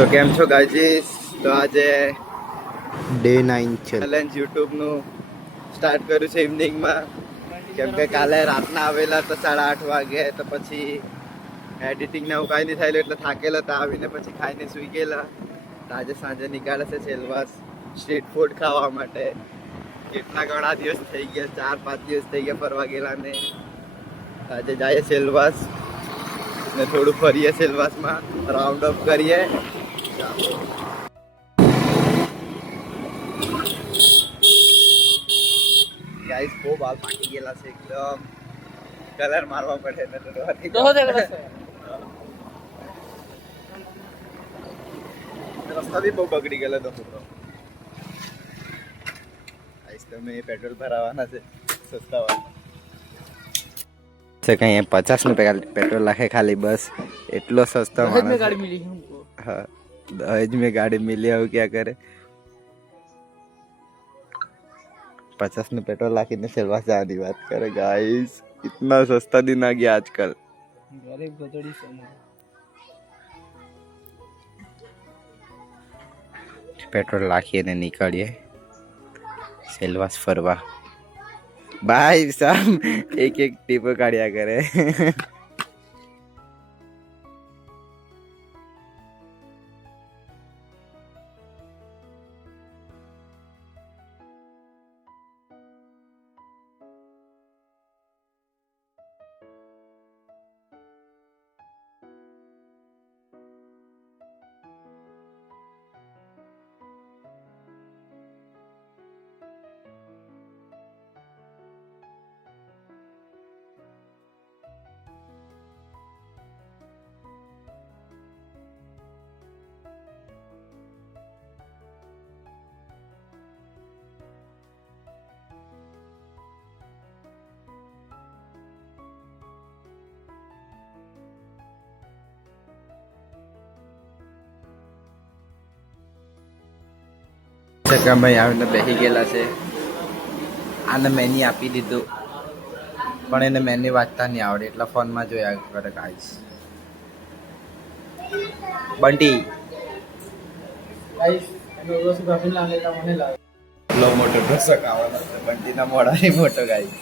તો કેમ છો ગાઈઝ? તો આજે ડે 9 છે. ચેલેન્જ યુટ્યુબનું સ્ટાર્ટ કર્યું છે ઇવનિંગમાં, કેમ કે કાલે રાતના આવેલા તો 8:30 વાગે, તો પછી એડિટિંગ ને એવું કાંઈ નહીં થયેલું એટલે થાકેલા હતા. આવીને પછી ખાઈને સૂઈ ગયેલા. તો આજે સાંજે નીકળે છે સેલવાસ સ્ટ્રીટ ફૂડ ખાવા માટે. કેટલા ઘણા દિવસ થઈ ગયા, 4-5 દિવસ થઈ ગયા ફરવા ગયેલા ને. આજે જઈએ સેલવાસ ને થોડું ફરીએ સેલવાસમાં, રાઉન્ડ અપ કરીએ. ગાઈસ બહુ બાલ પાકી ગયેલા છે, એકદમ કલર મારવા પડે ને તો રસ્તા બી બહુ બગડી ગયેલા તો ગાઈસ તમે પેટ્રોલ ભરાવાના છે સસ્તા વાળા કઈ 50 રૂપિયા પેટ્રોલ નાખે ખાલી, બસ એટલો સસ્તો માણસ. हाँ, दहेज में गाड़ी मिली हो क्या करे. 50 में पेट्रोल लाके सेलवास जाने की बात करे गाइस. इतना सस्ता दिन आ गया आजकल. पेट्रोल लाखिए ने निकलिए सेलवास फरवा. भाई साहब एक टीपो काढ़िया करे. ભાઈ આવીને બેસી ગયેલા છે. આને મેન્યુ આપી દીધું, પણ એને મેન્યુ વાંચતા નહીં આવડે, એટલા ફોનમાં જોયા કરે ગાઈસ. બંટી એટલો મોટો ઢોસો ખાવાનો છે બંટીના મોઢાની મોટો ગાઈસ.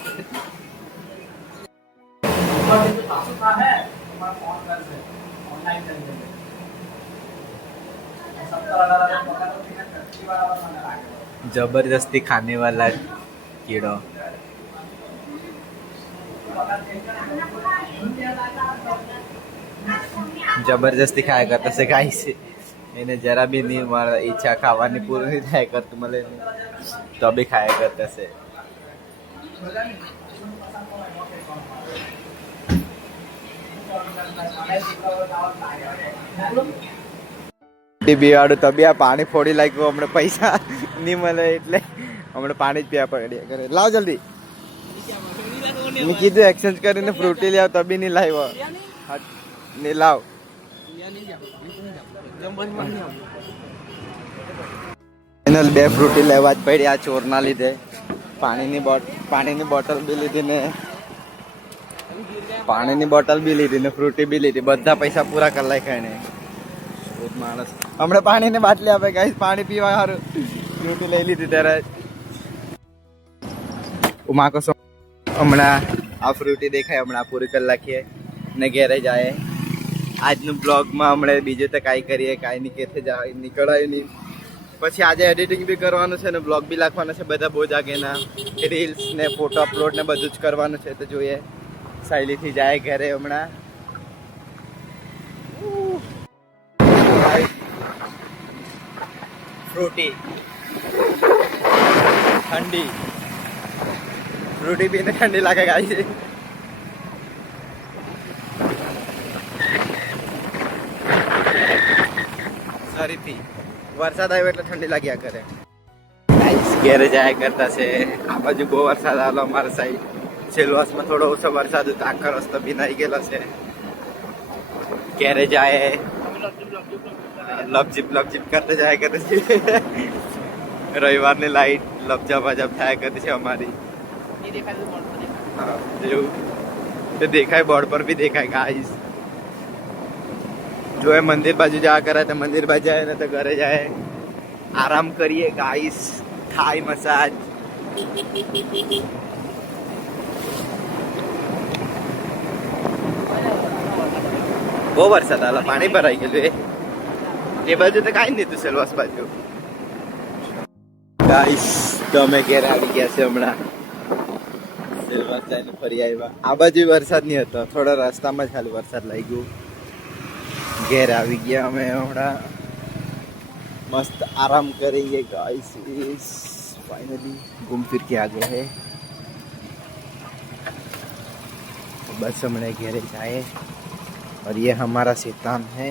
जबरदस्ती खाने वाला कीड़ो. जबरदस्ती खाया करता से गाइस. એને જરા બી નહીં મારા ઈચ્છા ખાવાની પૂરી નહીં થાય કરતું મળે તો બી ખાયા કરતા છે. બિયાડું તો બી આ પાણી ફોડી લાગ્યું. હમણાં પૈસા નહીં મળે એટલે હમણાં પાણી જ પીવા પડ્યા કરે. લાવ જલ્દી. મેં કીધું એક્સચેન્જ કરીને ફ્રૂટી લાવ તો બી નહીં લાવ્યો. નહીં લાવ. ફાઇનલ 2 ફ્રૂટી લેવા જ પડી આ ચોરના લીધે. પાણીની બોટલ બી લીધી ને ફ્રૂટી બી લીધી. બધા પૈસા પૂરા કરી નાખ્યા એને. માણસ હમણાં પાણીની બાટલી આપે ગાઈસ, પાણી પીવા સારું ફ્રૂટી લઈ લીધી ત્યારે. ઉમાકો હમણાં આ ફ્રૂટી દેખાય, હમણાં પૂરી કરી નાખીએ ને ઘેરે જાય. આજનું બ્લોગમાં હમણાં બીજું તો કાંઈ કરીએ, કાંઈ નહીં કેથે જાય નીકળાય નહીં. પછી આજે એડિટિંગ બી કરવાનું છે ને બ્લોગ બી લખવાનું છે. બધા બહુ જાગેના રીલ્સ ને ફોટો અપલોડ ને બધું જ કરવાનું છે. તો જોઈએ શૈલીથી જાય ઘરે હમણાં. ફ્રૂટી ઠંડી, ફ્રૂટી પીને ઠંડી લાગે ગાઈ. સરીથી વરસાદ આવ્યો એટલે ઠંડી લાગ્યા કરે. ઘેરે જાય કરતા છે. આ બાજુ બહુ વરસાદ આવેલો અમારા સાઈડ. સેલવાસમાં થોડો ઓછો વરસાદ હતો, આખો રસ્તો ભીનાઈ ગયેલો છે. ઘેરે જાય લપજીપ કરતા જાય કરે છે. રવિવારની લાઈટ લપજા ભજબ થયા કરતી છે અમારી. એવું દેખાય, બોર્ડ પર બી દેખાય ગાઈસ. જો એ મંદિર બાજુ જવા કરે તો મંદિર બાજુ જાય ને તો ઘરે જાય આરામ કરીએ ગાઈસ થાઈ મસાજ બહુ વરસાદ આલા પાણી ભરાઈ ગયેલું એ બાજુ તો કાંઈ નહીં તું સેલવાસ બાજુ ગાઈસ તો અમે ઘેર આવી ગયા છે હમણાં સેલવાસ જઈને ફરી આવ્યા આ બાજુ વરસાદ નહીં હતો થોડા રસ્તામાં જ ખાલી વરસાદ લાગ્યો ઘેર આવી ગયા અમે હમણાં मस्त आराम करेंगे गाइस फाइनली घूम फिर के आ गए हैं बस हमने घेरे जाए और ये हमारा शैतान है